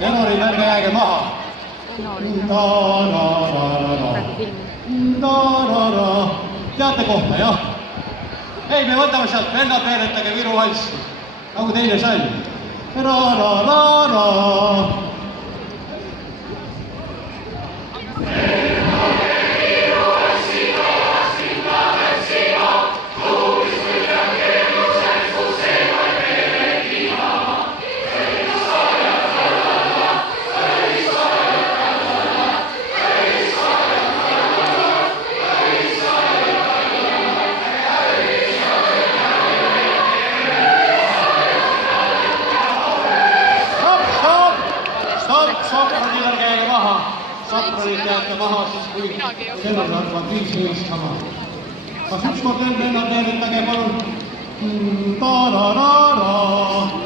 tenorid, ärge jääge maha. Teate kohta, jah? Ei, me võtame sealt, vennad veeretage Viru valssi, nagu teine salm. Sapronid jäete maha siis, kui sellel hakkavad viisi võistlema. Kas ükskord veel vennad veeritage, palun? Ta-ra-ra-ra!